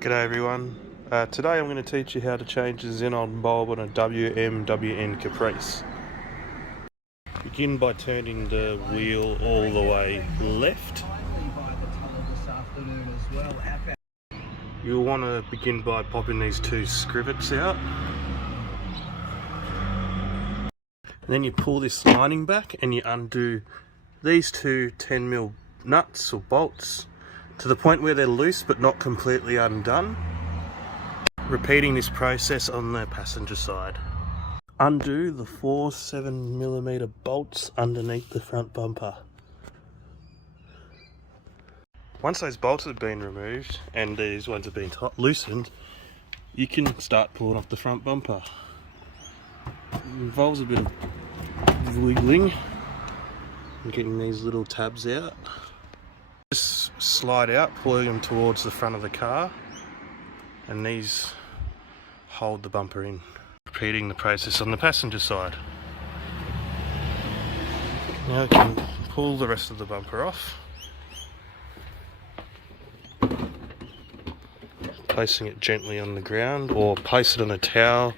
G'day everyone. Today I'm going to teach you how to change the xenon bulb on a WMWN Caprice. Begin by turning the wheel all the way left. You'll want to begin by popping these two scrivets out. And then you pull this lining back and you undo these two 10mm nuts or bolts to the point where they're loose but not completely undone. Repeating this process on the passenger side. Undo the 4 7mm bolts underneath the front bumper. Once those bolts have been removed and these ones have been loosened, you can start pulling off the front bumper. It involves a bit of wiggling and getting these little tabs out. Just slide out, pulling them towards the front of the car, and these hold the bumper in. Repeating the process on the passenger side. Now we can pull the rest of the bumper off, placing it gently on the ground, or place it on a towel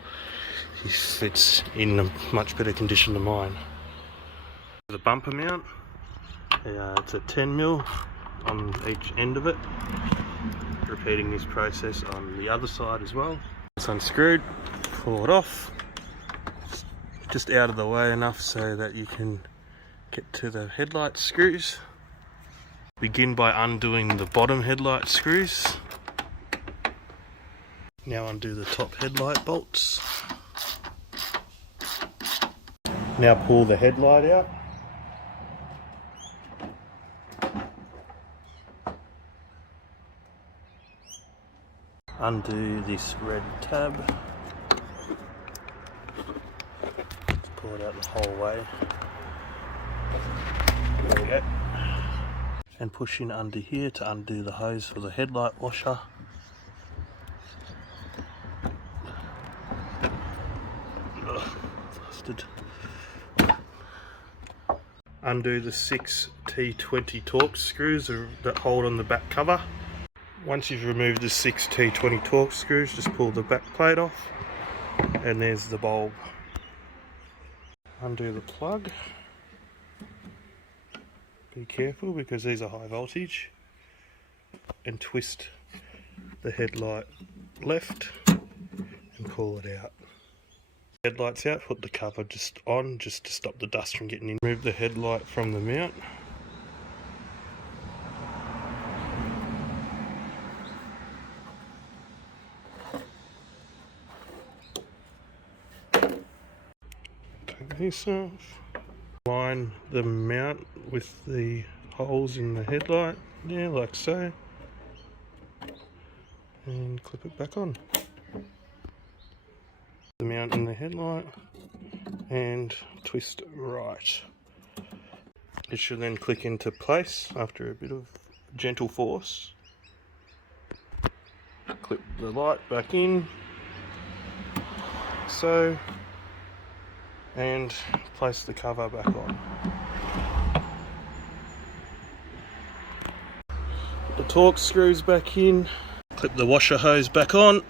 if it's in a much better condition than mine. The bumper mount, it's a 10mm on each end of it. Repeating this process on the other side as well. It's unscrewed, pull it off, just out of the way enough so that you can get to the headlight screws. Begin by undoing the bottom headlight screws. Now undo the top headlight bolts. Now pull the headlight out. Undo this red tab. Let's pull it out the whole way. There we go. And push in under here to undo the hose for the headlight washer. Busted. Undo the 6 T20 Torx screws that hold on the back cover. Once you've removed the 6 T20 Torx screws, just pull the back plate off, and there's the bulb. Undo the plug. Be careful because these are high voltage. And twist the headlight left and pull it out. Headlights out, put the cover just on, just to stop the dust from getting in. Remove the headlight from the mount. Take this off. Line the mount with the holes in the headlight, yeah, like so. And clip it back on. The mount in the headlight and twist right. It should then click into place after a bit of gentle force. Clip the light back in, so, and place the cover back on. Put the Torx screws back in, clip the washer hose back on,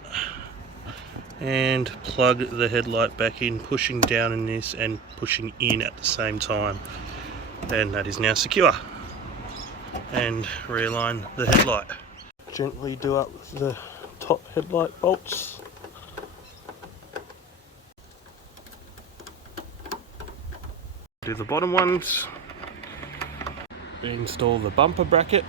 and plug the headlight back in, pushing down in this and pushing in at the same time. And that is now secure. And realign the headlight. Gently do up the top headlight bolts. Do the bottom ones. Install the bumper bracket.